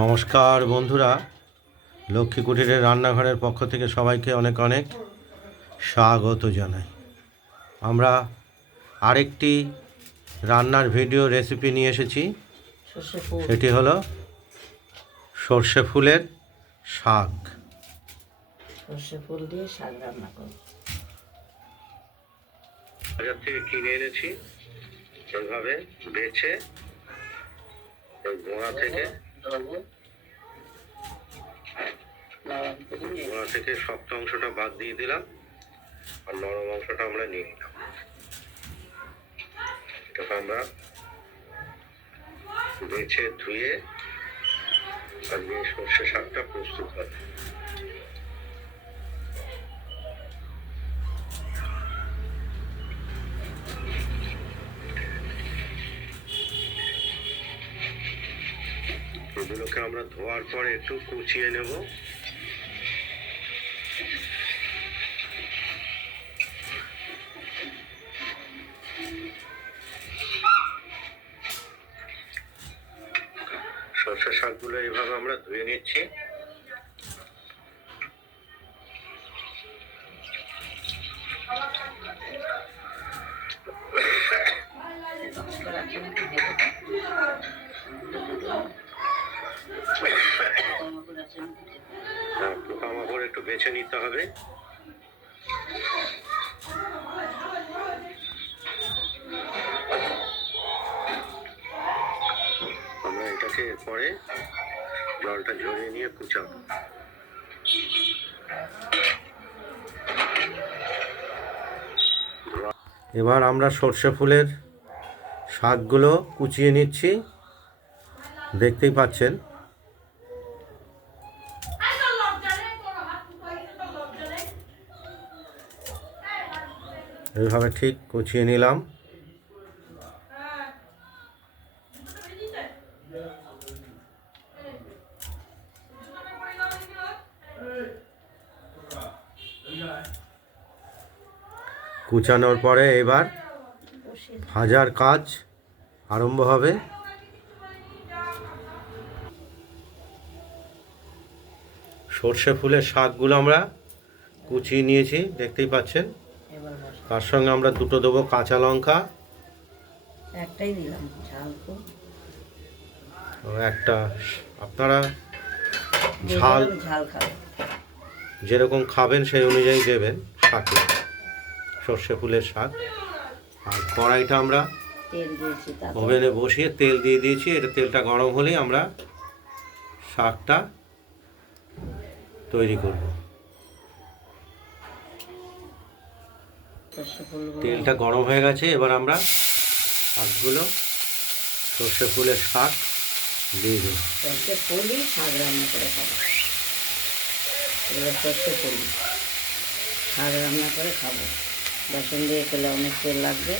নমস্কার বন্ধুরা। লক্ষ্মী কুটিরের রান্নাঘরের পক্ষ থেকে সবাইকে অনেক অনেক স্বাগত জানাই। আমরা আরেকটি রান্নার ভিডিও রেসিপি নিয়ে এসেছি। সেটি হলো সর্ষে ফুলের শাক। সর্ষে ফুল দিয়ে শাক রান্না করব। বাজার থেকে কিনে এনেছি। এইভাবে বেছে গোড়া থেকে গোড়া থেকে শক্ত অংশটা বাদ দিয়ে দিলাম আর নরম অংশটা আমরা নিয়ে নিলাম। এটাকে আমরা বেছে ধুয়ে আর সর্ষে শাকটা প্রস্তুত হবে এগুলোকে আমরা ধোয়ার পর একটু কুচিয়ে নেব। সর্ষে শাকগুলো এইভাবে আমরা ধুয়ে নিচ্ছি। বেছে নিতে হবে। আমরা এটাকে পরে জলটা ঝরিয়ে নিয়ে কুচাবো। এবার আমরা সর্ষে ফুলের শাকগুলো কুচিয়ে নিচ্ছি। দেখতেই পাচ্ছেন। এইভাবে ঠিক কুচিয়ে নিলাম। কুচানোর পরে এবার ভাজার কাজ আরম্ভ হবে। সর্ষে ফুলের শাকগুলো আমরা কুচিয়ে নিয়েছি, দেখতেই পাচ্ছেন। তার সঙ্গে আমরা দুটো দেবো কাঁচা লঙ্কা। একটাই দিলাম ঝাল ও একটা আপনারা ঝাল যেরকম ঝাল খাবে যেরকম খাবেন সেই অনুযায়ী দেবেন শাকে সর্ষে ফুলের শাক। আর কড়াইটা আমরা ওভেনে বসিয়ে তেল দিয়ে দিয়েছি। এটা তেলটা গরম হলেই আমরা শাকটা তৈরি করব সর্ষে ফুলগুলো তেলটা গরম হয়ে গেছে এবার আমরা শাকগুলো সর্ষে ফুলের শাক দিয়ে দেব। সর্ষে ফুলই শাক রান্না করে খাব। এগুলো সর্ষে ফুল। শাক রান্না করে খাব। বেসন দিয়ে খেলে অনেক তেল লাগবে।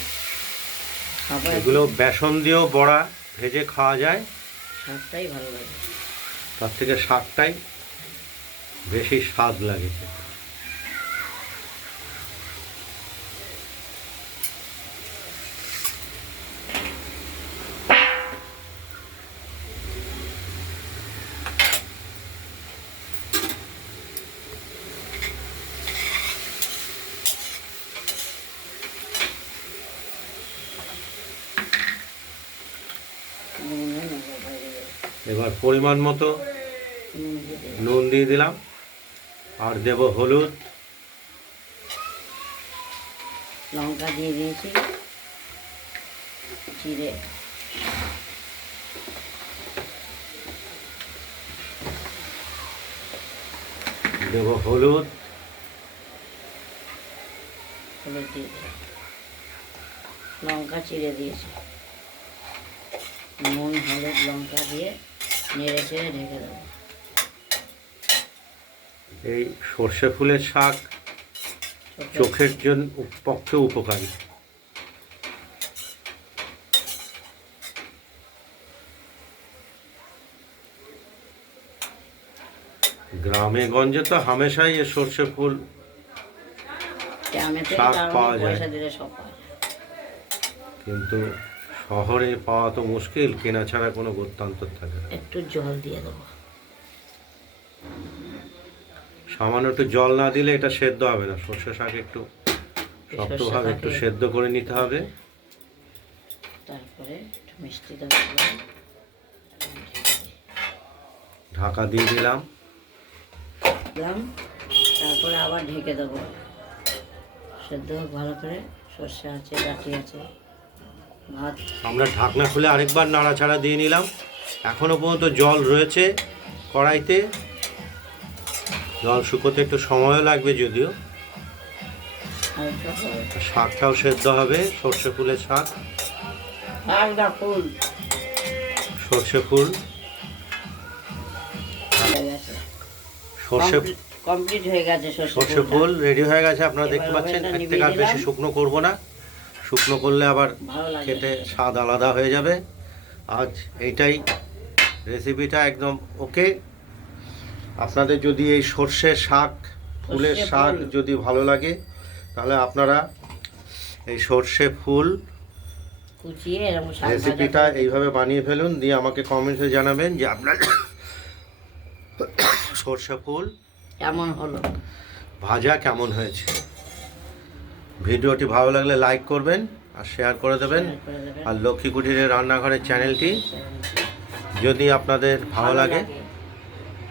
খাবার এগুলো বেসন দিয়েও বড়া ভেজে খাওয়া যায়। শাকটাই ভালো লাগে। তার থেকে শাকটাই বেশি স্বাদ লাগে এবার পরিমাণ মতো নুন দিয়ে দিলাম আর দেব হলুদ। লঙ্কা দিয়ে দিয়েছি জিরে। দেব হলুদ। লঙ্কা চিড়ে দিয়েছি। নুন হলুদ লঙ্কা দিয়ে নেড়ে চেড়ে ঢেকে দেবো। এই সর্ষে ফুলের শাক চোখের জন্য পক্ষে উপকারী। গ্রামে গঞ্জে তো হামেশাই এ সর্ষে ফুল শাক পাওয়া যায়। কিন্তু শহরে পাওয়া তো মুশকিল কেনা ছাড়া কোনো গত্যান্তর থাকে না। একটু জল দিয়ে দেবো। সামান্য একটু জল না দিলে এটা সেদ্ধ হবে না। সর্ষে শাক একটু শক্তভাবে একটু সেদ্ধ করে নিতে হবে। তারপরে একটু মিষ্টি ঢাকা দিয়ে দিলাম। দিলাম। তারপরে আবার ঢেকে দেবো। সেদ্ধ ভালো করে। সর্ষে আছে ডাটি আছে। আমরা ঢাকনা খুলে আরেকবার নাড়াচাড়া দিয়ে নিলাম। এখনও পর্যন্ত জল রয়েছে কড়াইতে। জল শুকোতে একটু সময়ও লাগবে যদিও। শাকটাও সেদ্ধ হবে সর্ষে ফুলের শাক। সর্ষে ফুল। সর্ষে কমপ্লিট হয়ে গেছে সর্ষে ফুল রেডি হয়ে গেছে আপনারা দেখতে পাচ্ছেন এর থেকে আর বেশি শুকনো করব না। শুকনো করলে আবার খেতে স্বাদ আলাদা হয়ে যাবে। আজ এইটাই রেসিপিটা একদম ওকে আপনাদের যদি এই সর্ষের শাক ফুলের শাক যদি ভালো লাগে তাহলে আপনারা এই সর্ষে ফুল রেসিপিটা এইভাবে বানিয়ে ফেলুন দিয়ে আমাকে কমেন্টসে জানাবেন যে আপনার সর্ষে ফুল কেমন হলো? ভাজা কেমন হয়েছে? ভিডিওটি ভালো লাগলে লাইক করবেন আর শেয়ার করে দেবেন। আর লক্ষ্মী কুটিরের রান্নাঘরের চ্যানেলটি যদি আপনাদের ভালো লাগে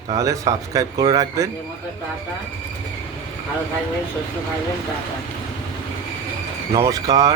তাহলে সাবস্ক্রাইব করে রাখবেন। নমস্কার।